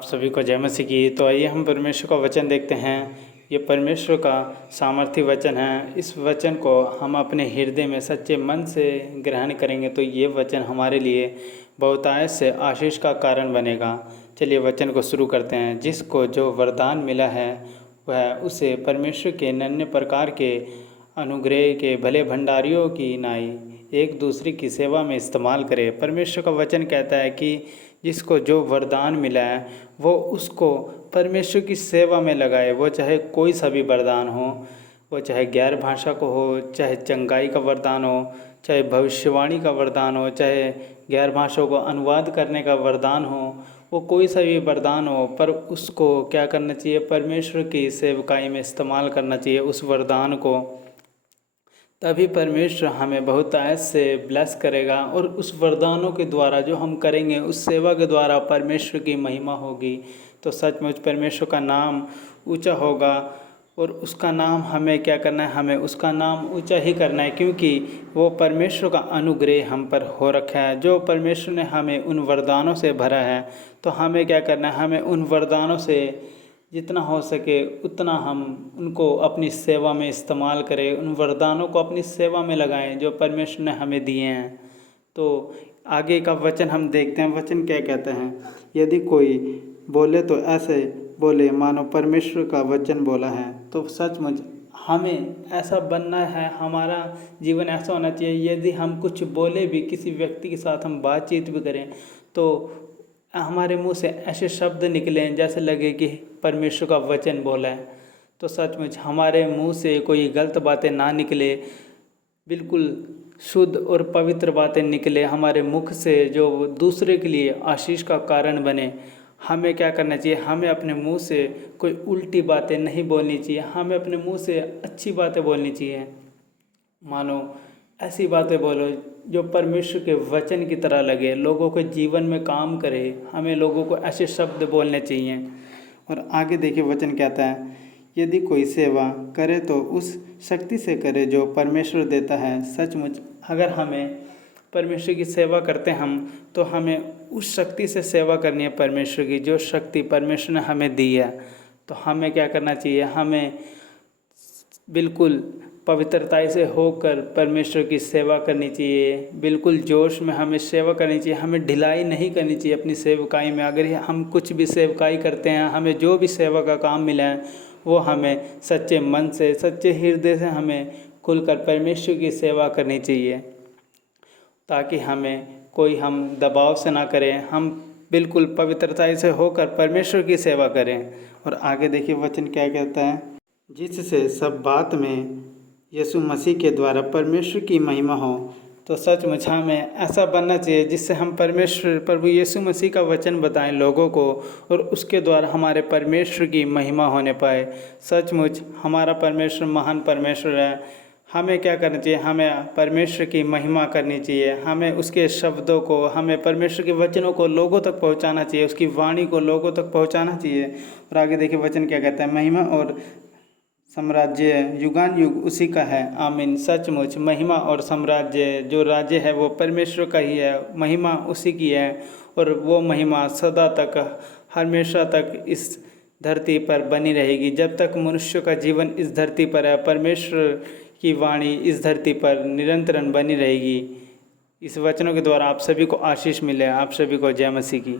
आप सभी को जय मसीह की। तो आइए हम परमेश्वर का वचन देखते हैं। ये परमेश्वर का सामर्थी वचन है। इस वचन को हम अपने हृदय में सच्चे मन से ग्रहण करेंगे तो ये वचन हमारे लिए बहुतायत से आशीष का कारण बनेगा। चलिए वचन को शुरू करते हैं। जिसको जो वरदान मिला है वह उसे परमेश्वर के नन्हे प्रकार के अनुग्रह के भले भंडारियों की नाई एक दूसरे की सेवा में इस्तेमाल करे। परमेश्वर का वचन कहता है कि जिसको जो वरदान मिला है वो उसको परमेश्वर की सेवा में लगाए। वो चाहे कोई सा भी वरदान हो, वो चाहे गैर भाषा को हो, चाहे चंगाई का वरदान हो, चाहे भविष्यवाणी का वरदान हो, चाहे गैर भाषाओं को अनुवाद करने का वरदान हो, वो कोई सा भी वरदान हो, पर उसको क्या करना चाहिए? परमेश्वर की सेवकाई में इस्तेमाल करना चाहिए उस वरदान को। तभी परमेश्वर हमें बहुतायत से ब्लेस करेगा और उस वरदानों के द्वारा जो हम करेंगे उस सेवा के द्वारा परमेश्वर की महिमा होगी। तो सचमुच परमेश्वर का नाम ऊंचा होगा और उसका नाम हमें क्या करना है? हमें उसका नाम ऊंचा ही करना है, क्योंकि वो परमेश्वर का अनुग्रह हम पर हो रखा है। जो परमेश्वर ने हमें उन वरदानों से भरा है तो हमें क्या करना है? हमें उन वरदानों से जितना हो सके उतना हम उनको अपनी सेवा में इस्तेमाल करें, उन वरदानों को अपनी सेवा में लगाएं जो परमेश्वर ने हमें दिए हैं। तो आगे का वचन हम देखते हैं। वचन क्या कहते हैं? यदि कोई बोले तो ऐसे बोले मानो परमेश्वर का वचन बोला है। तो सचमुच हमें ऐसा बनना है, हमारा जीवन ऐसा होना चाहिए। यदि हम कुछ बोले भी, किसी व्यक्ति के साथ हम बातचीत भी करें, तो हमारे मुंह से ऐसे शब्द निकलें जैसे लगे कि परमेश्वर का वचन बोला है। तो सचमुच हमारे मुंह से कोई गलत बातें ना निकले, बिल्कुल शुद्ध और पवित्र बातें निकले हमारे मुख से, जो दूसरे के लिए आशीष का कारण बने। हमें क्या करना चाहिए? हमें अपने मुंह से कोई उल्टी बातें नहीं बोलनी चाहिए, हमें अपने मुंह से अच्छी बातें बोलनी चाहिए। मानो ऐसी बातें बोलो जो परमेश्वर के वचन की तरह लगे, लोगों के जीवन में काम करे। हमें लोगों को ऐसे शब्द बोलने चाहिए। और आगे देखिए वचन कहता है, यदि कोई सेवा करे तो उस शक्ति से करे जो परमेश्वर देता है। सचमुच अगर हमें परमेश्वर की सेवा करते हम तो हमें उस शक्ति से सेवा करनी है, परमेश्वर की जो शक्ति परमेश्वर ने हमें दी है। तो हमें क्या करना चाहिए? हमें बिल्कुल पवित्रता से होकर परमेश्वर की सेवा करनी चाहिए। बिल्कुल जोश में हमें सेवा करनी चाहिए। हमें ढिलाई नहीं करनी चाहिए अपनी सेवकाई में। अगर हम कुछ भी सेवकाई करते हैं, हमें जो भी सेवा का काम मिला है वो हमें सच्चे मन से, सच्चे हृदय से हमें खुलकर परमेश्वर की सेवा करनी चाहिए, ताकि हमें कोई हम दबाव से ना करें। हम बिल्कुल पवित्रता से होकर परमेश्वर की सेवा करें। और आगे देखिए वचन क्या कहता है, जिससे सब बात में यीशु मसीह के द्वारा परमेश्वर की महिमा हो। तो सचमुच हमें ऐसा बनना चाहिए जिससे हम परमेश्वर प्रभु यीशु मसीह का वचन बताएं लोगों को और उसके द्वारा हमारे परमेश्वर की महिमा होने पाए। सचमुच हमारा परमेश्वर महान परमेश्वर है। हमें क्या करना चाहिए? हमें परमेश्वर की महिमा करनी चाहिए। हमें उसके शब्दों को, हमें परमेश्वर के वचनों को लोगों तक पहुंचाना चाहिए, उसकी वाणी को लोगों तक पहुंचाना चाहिए। और आगे देखिए वचन क्या कहता है, महिमा और साम्राज्य युगान युग उसी का है, आमीन। सचमुच महिमा और साम्राज्य, जो राज्य है वो परमेश्वर का ही है, महिमा उसी की है। और वो महिमा सदा तक, हमेशा तक इस धरती पर बनी रहेगी। जब तक मनुष्य का जीवन इस धरती पर है, परमेश्वर की वाणी इस धरती पर निरंतर बनी रहेगी। इस वचनों के द्वारा आप सभी को आशीष मिले। आप सभी को जय मसीह की।